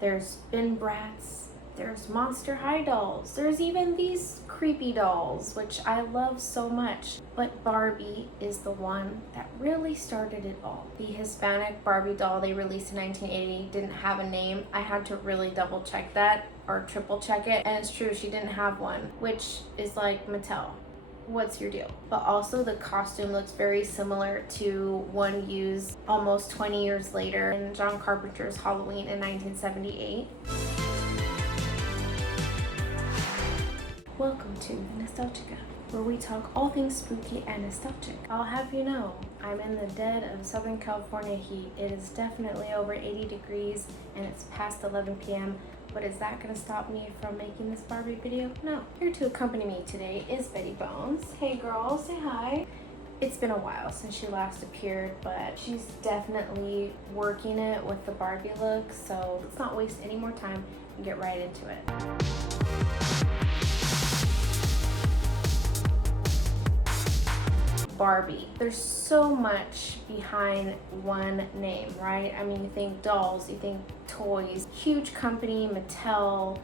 there's bin brats, there's Monster High dolls, there's even these creepy dolls, which I love so much. But Barbie is the one that really started it all. The Hispanic Barbie doll they released in 1980 didn't have a name. I had to really double check that or triple check it, and it's true, she didn't have one, which is like Mattel. What's your deal? But also the costume looks very similar to one used almost 20 years later in John Carpenter's Halloween in 1978. Welcome to Nostalchica, where we talk all things spooky and nostalgic. I'll have you know, I'm in the dead of Southern California heat. It is definitely over 80 degrees and it's past 11 p.m. But is that going to stop me from making this Barbie video? No. Here to accompany me today is Betty Bones. Hey girl, say hi. It's been a while since she last appeared, but she's definitely working it with the Barbie look, so let's not waste any more time and get right into it. Barbie. There's so much behind one name, right? I mean, you think dolls, you think toys, huge company, Mattel.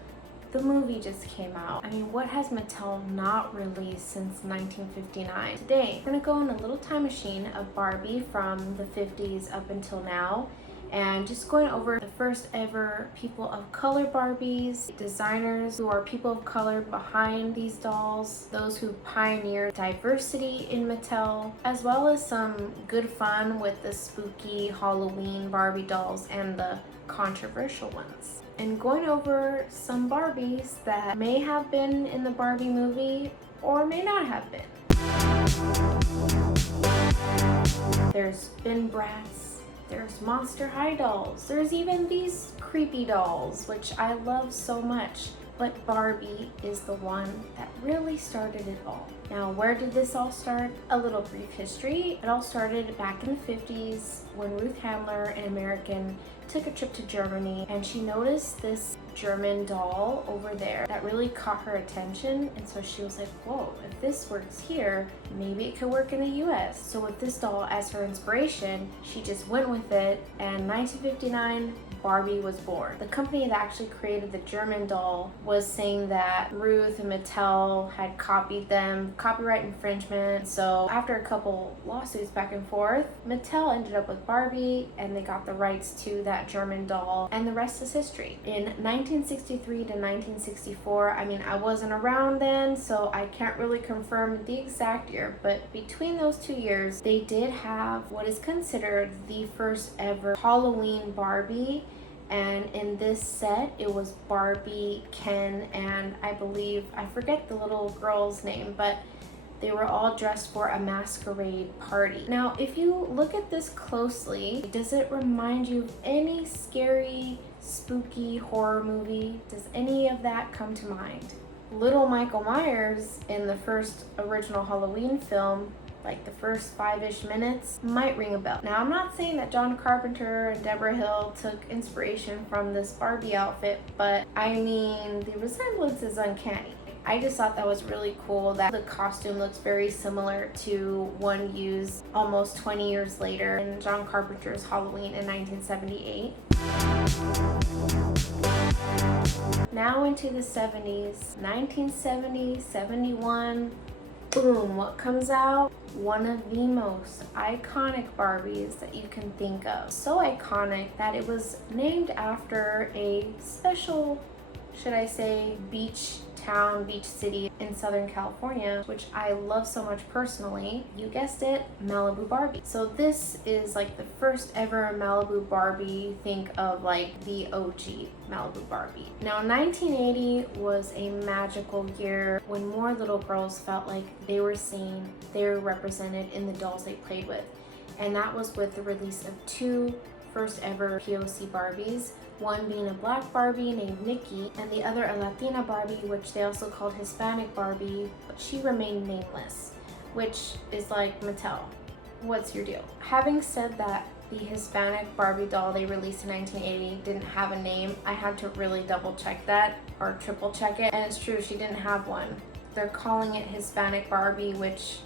The movie just came out. I mean, what has Mattel not released since 1959? Today, we're gonna go in a little time machine of Barbie from the 50s up until now, and just going over the first ever people of color Barbies, designers who are people of color behind these dolls, those who pioneered diversity in Mattel, as well as some good fun with the spooky Halloween Barbie dolls and the controversial ones. And going over some Barbies that may have been in the Barbie movie or may not have been. There's bin brats, there's Monster High dolls, there's even these creepy dolls, which I love so much. But Barbie is the one that really started it all. Now, where did this all start? A little brief history. It all started back in the 50s when Ruth Handler, an American, took a trip to Germany, and she noticed this German doll over there that really caught her attention, and so she was like, whoa, if this works here, maybe it could work in the US. So with this doll as her inspiration, she just went with it, and 1959, Barbie was born. The company that actually created the German doll was saying that Ruth and Mattel had copied them, copyright infringement. So after a couple lawsuits back and forth, Mattel ended up with Barbie and they got the rights to that German doll, and the rest is history. In 1963 to 1964, I mean, I wasn't around then, so I can't really confirm the exact year, but between those 2 years, they did have what is considered the first ever Halloween Barbie. And in this set, it was Barbie, Ken, and I believe, I forget the little girl's name, but they were all dressed for a masquerade party. Now, if you look at this closely, does it remind you of any scary, spooky horror movie? Does any of that come to mind? Little Michael Myers in the first original Halloween film, like the first 5-ish minutes, might ring a bell. Now, I'm not saying that John Carpenter and Deborah Hill took inspiration from this Barbie outfit, but I mean, the resemblance is uncanny. I just thought that was really cool that the costume looks very similar to one used almost 20 years later in John Carpenter's Halloween in 1978. Now into the 70s, 1970, 71, boom, what comes out? One of the most iconic Barbies that you can think of. So iconic that it was named after a special, should I say, beach town, beach city in Southern California, which I love so much personally. You guessed it, Malibu Barbie. So this is like the first ever Malibu Barbie. Think of like the OG Malibu Barbie. Now, 1980 was a magical year when more little girls felt like they were seen, they were represented in the dolls they played with. And that was with the release of two first ever POC Barbies, one being a black Barbie named Nikki, and the other a Latina Barbie, which they also called Hispanic Barbie, but she remained nameless, which is like Mattel. What's your deal? Having said that, the Hispanic Barbie doll they released in 1980 didn't have a name. I had to really double check that or triple check it, and it's true, she didn't have one. They're calling it Hispanic Barbie, which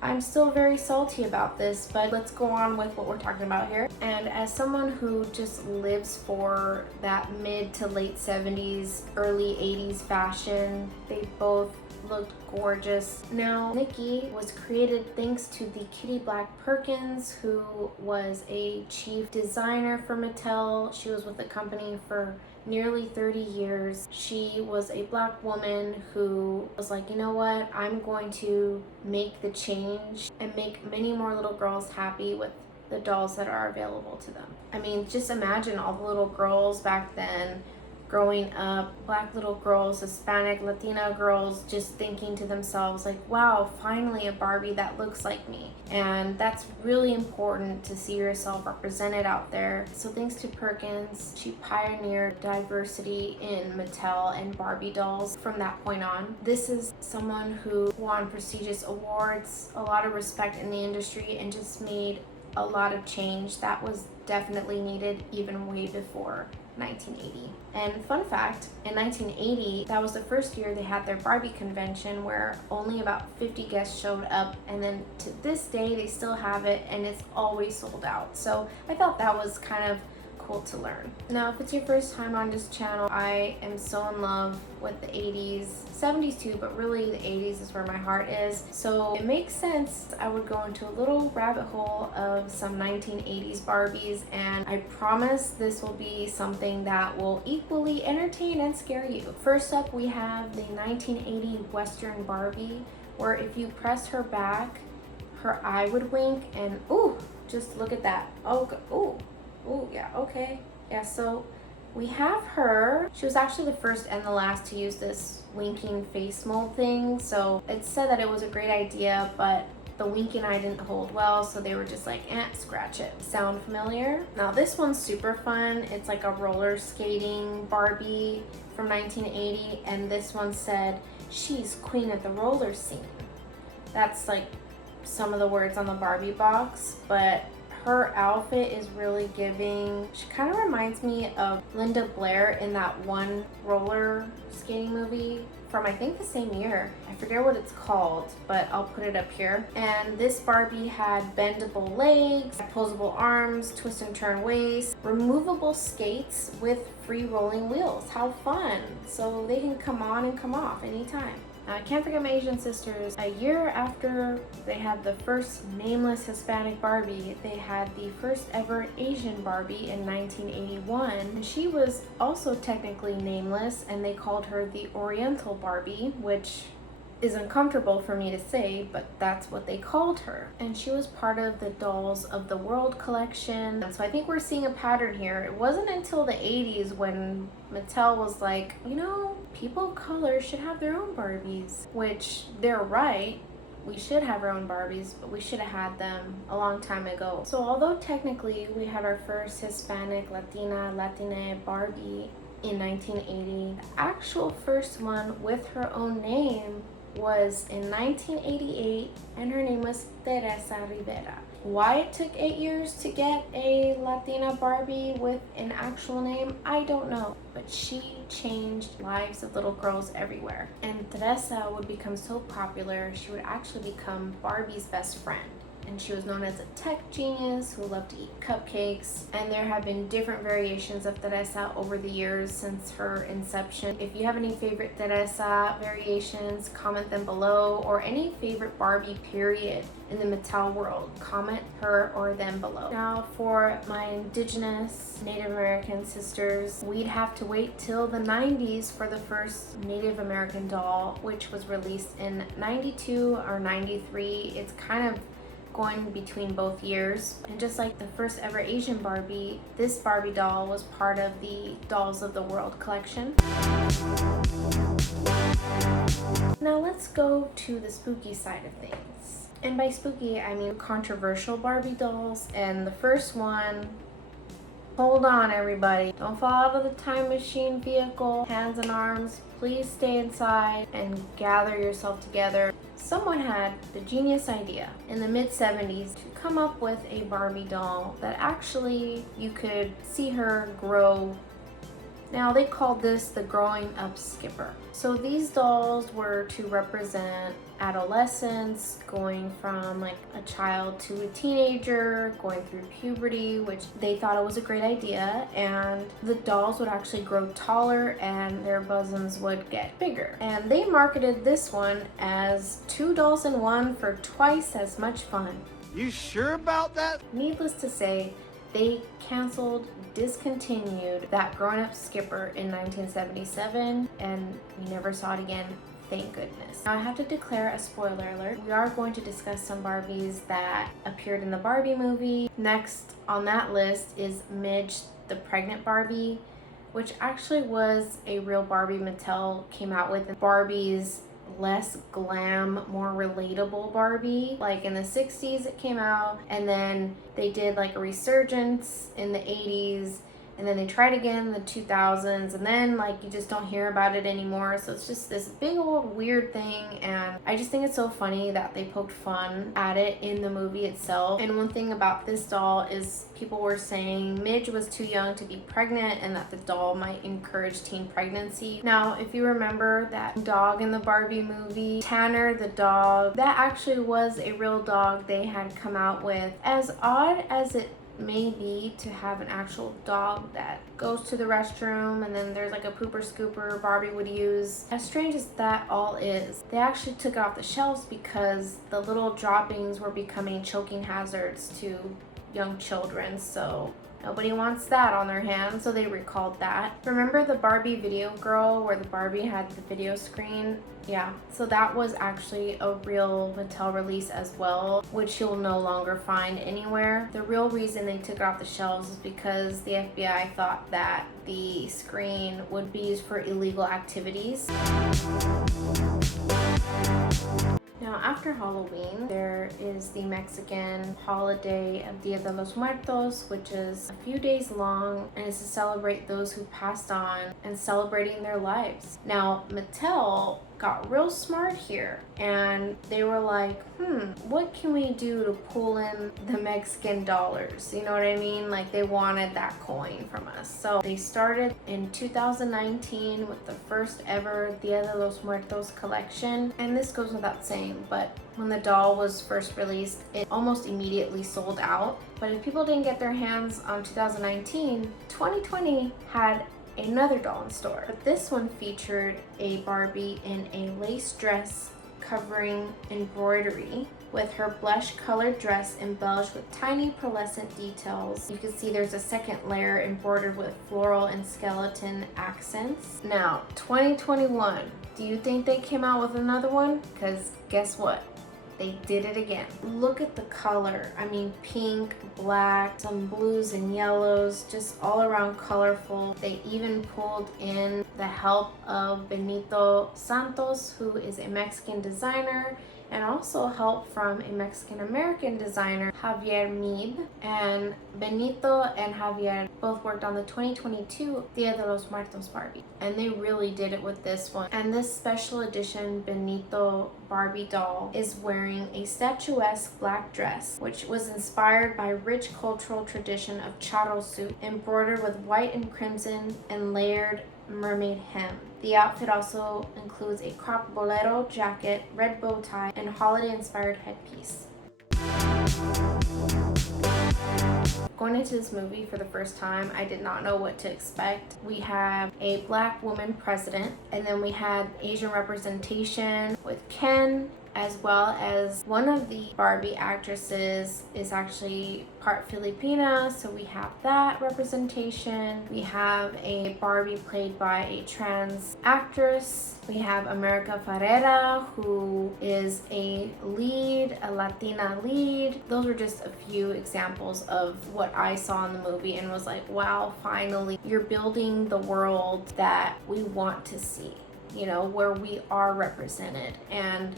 I'm still very salty about this, but let's go on with what we're talking about here. And as someone who just lives for that mid to late 70s, early 80s fashion, they both looked gorgeous. Now, Nikki was created thanks to the Kitty Black Perkins, who was a chief designer for Mattel. She was with the company for nearly 30 years. She was a black woman who was like, you know what, I'm going to make the change and make many more little girls happy with the dolls that are available to them. I mean, just imagine all the little girls back then growing up, black little girls, Hispanic, Latina girls, just thinking to themselves like, wow, finally a Barbie that looks like me. And that's really important to see yourself represented out there. So thanks to Perkins, she pioneered diversity in Mattel and Barbie dolls from that point on. This is someone who won prestigious awards, a lot of respect in the industry, and just made a lot of change that was definitely needed even way before 1980. And fun fact, in 1980, that was the first year they had their Barbie convention where only about 50 guests showed up, and then to this day they still have it and it's always sold out. So I thought that was kind of cool to learn. Now, if it's your first time on this channel, I am so in love with the 80s, 70s too, but really the 80s is where my heart is. So it makes sense I would go into a little rabbit hole of some 1980s Barbies, and I promise this will be something that will equally entertain and scare you. First up, we have the 1980 Western Barbie, where if you press her back, her eye would wink, and ooh, just look at that. Oh, ooh. Oh, yeah, okay. Yeah, so we have her. She was actually the first and the last to use this winking face mold thing. So it said that it was a great idea, but the winking eye didn't hold well, so they were just like, scratch it. Sound familiar? Now this one's super fun. It's like a roller skating Barbie from 1980, and this one said, she's queen of the roller scene. That's like some of the words on the Barbie box, but her outfit is really giving. She kind of reminds me of Linda Blair in that one roller skating movie from I think the same year. I forget what it's called, but I'll put it up here. And this Barbie had bendable legs, opposable arms, twist and turn waist, removable skates with free rolling wheels. How fun! So they can come on and come off anytime. I can't forget my Asian sisters. A year after they had the first nameless Hispanic Barbie, they had the first ever Asian Barbie in 1981. And she was also technically nameless, and they called her the Oriental Barbie, which is uncomfortable for me to say, but that's what they called her. And she was part of the Dolls of the World collection. And so I think we're seeing a pattern here. It wasn't until the 80s when Mattel was like, you know, people of color should have their own Barbies, which they're right. We should have our own Barbies, but we should have had them a long time ago. So although technically we had our first Hispanic, Latina Barbie in 1980, the actual first one with her own name was in 1988, and her name was Teresa Rivera. Why it took 8 years to get a Latina Barbie with an actual name, I don't know, but she changed lives of little girls everywhere. And Teresa would become so popular, she would actually become Barbie's best friend. And she was known as a tech genius who loved to eat cupcakes. And there have been different variations of Teresa over the years since her inception. If you have any favorite Teresa variations, comment them below, or any favorite Barbie period in the Mattel world, comment her or them below. Now for my indigenous Native American sisters, we'd have to wait till the 90s for the first Native American doll, which was released in 92 or 93. It's kind of going between both years. And just like the first ever Asian Barbie, this Barbie doll was part of the Dolls of the World collection. Now let's go to the spooky side of things. And by spooky, I mean controversial Barbie dolls. And the first one, hold on everybody, don't fall out of the time machine vehicle, hands and arms, please stay inside and gather yourself together. Someone had the genius idea in the mid-70s to come up with a Barbie doll that actually you could see her grow Now they called this the growing up skipper. So these dolls were to represent adolescence, going from like a child to a teenager, going through puberty, which they thought it was a great idea, and the dolls would actually grow taller and their bosoms would get bigger. And they marketed this one as 2 dolls in 1 for twice as much fun. You sure about that? Needless to say, they canceled, discontinued that grown-up skipper in 1977, and we never saw it again. Thank goodness. Now I have to declare a spoiler alert. We are going to discuss some Barbies that appeared in the Barbie movie. Next on that list is Midge, the pregnant Barbie, which actually was a real Barbie Mattel came out with. Barbie's less glam, more relatable Barbie. Like in the 60s it came out, and then they did like a resurgence in the 80s, and then they tried again in the 2000s, and then like you just don't hear about it anymore. So it's just this big old weird thing, and I just think it's so funny that they poked fun at it in the movie itself. And one thing about this doll is people were saying Midge was too young to be pregnant and that the doll might encourage teen pregnancy. Now, if you remember that dog in the Barbie movie, Tanner the dog, that actually was a real dog they had come out with. As odd as it may be to have an actual dog that goes to the restroom and then there's like a pooper scooper Barbie would use, as strange as that all is, they actually took it off the shelves because the little droppings were becoming choking hazards to young children, so nobody wants that on their hands, so they recalled that. Remember the Barbie video girl where the Barbie had the video screen? Yeah, so that was actually a real Mattel release as well, which you'll no longer find anywhere. The real reason they took it off the shelves is because the FBI thought that the screen would be used for illegal activities. Now, after Halloween, there is the Mexican holiday of Dia de los Muertos, which is a few days long and is to celebrate those who passed on and celebrating their lives. Now, Mattel got real smart here, and they were like, what can we do to pull in the Mexican dollars? You know what I mean? Like, they wanted that coin from us. So they started in 2019 with the first ever Dia de los Muertos collection. And this goes without saying, but when the doll was first released, it almost immediately sold out. But if people didn't get their hands on 2019, 2020 had another doll in store. But this one featured a Barbie in a lace dress covering embroidery, with her blush colored dress embellished with tiny pearlescent details. You can see there's a second layer embroidered with floral and skeleton accents. Now, 2021, do you think they came out with another one? Because guess what? They did it again. Look at the color. I mean, pink, black, some blues and yellows, just all around colorful. They even pulled in the help of Benito Santos, who is a Mexican designer, and also help from a Mexican-American designer, Javier Meeb. And Benito and Javier both worked on the 2022 Dia de los Muertos Barbie. And they really did it with this one. And this special edition Benito Barbie doll is wearing a statuesque black dress, which was inspired by rich cultural tradition of charro suit, embroidered with white and crimson and layered mermaid hem. The outfit also includes a crop bolero jacket, red bow tie, and holiday-inspired headpiece. Going into this movie for the first time, I did not know what to expect. We have a black woman president, and then we had Asian representation with Ken, as well as one of the Barbie actresses is actually part Filipina, so we have that representation. We have a Barbie played by a trans actress. We have America Ferrera, who is a lead, a Latina lead. Those are just a few examples of what I saw in the movie and was like, wow, finally, you're building the world that we want to see, you know, where we are represented. And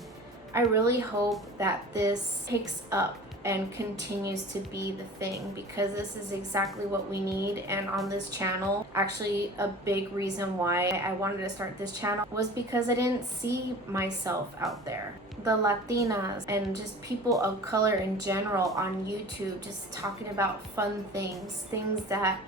I really hope that this picks up and continues to be the thing, because this is exactly what we need. And on this channel, actually a big reason why I wanted to start this channel was because I didn't see myself out there. The Latinas and just people of color in general on YouTube just talking about fun things that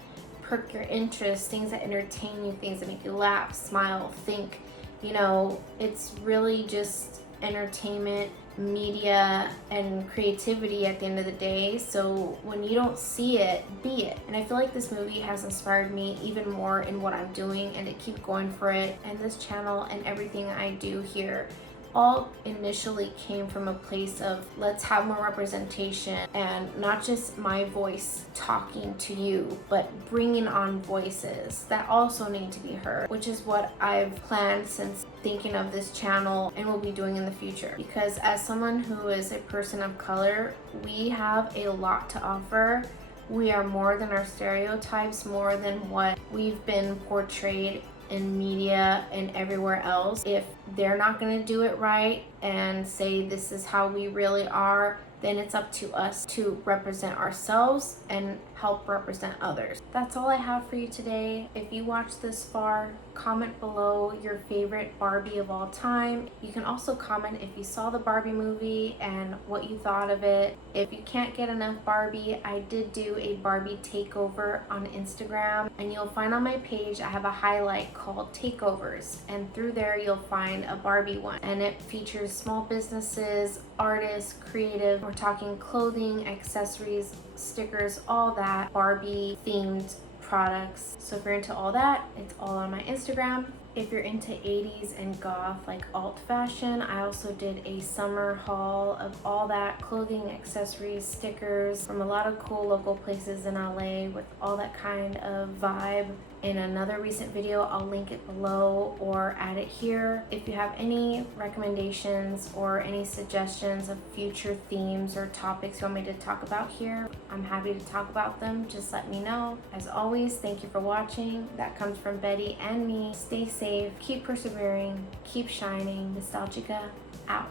perk your interest, things that entertain you, things that make you laugh, smile, think. You know, it's really just entertainment, media, and creativity at the end of the day. So when you don't see it, be it. And I feel like this movie has inspired me even more in what I'm doing and to keep going for it. And this channel and everything I do here all initially came from a place of let's have more representation, and not just my voice talking to you, but bringing on voices that also need to be heard, which is what I've planned since thinking of this channel and will be doing in the future. Because as someone who is a person of color, we have a lot to offer. We are more than our stereotypes, more than what we've been portrayed in media and everywhere else. If they're not going to do it right and say this is how we really are, then it's up to us to represent ourselves and help represent others. That's all I have for you today. If you watched this far, comment below your favorite Barbie of all time. You can also comment if you saw the Barbie movie and what you thought of it. If you can't get enough Barbie, I did do a Barbie takeover on Instagram, and you'll find on my page I have a highlight called takeovers, and through there you'll find a Barbie one, and it features small businesses, artists, creative. We're talking clothing, accessories, stickers, all that Barbie themed products. So if you're into all that, it's all on my Instagram. If you're into 80s and goth, like alt fashion, I also did a summer haul of all that clothing, accessories, stickers from a lot of cool local places in LA with all that kind of vibe. In another recent video, I'll link it below or add it here. If you have any recommendations or any suggestions of future themes or topics you want me to talk about here, I'm happy to talk about them. Just let me know. As always, thank you for watching. That comes from Betty and me. Stay safe, keep persevering, keep shining. Nostalchica out.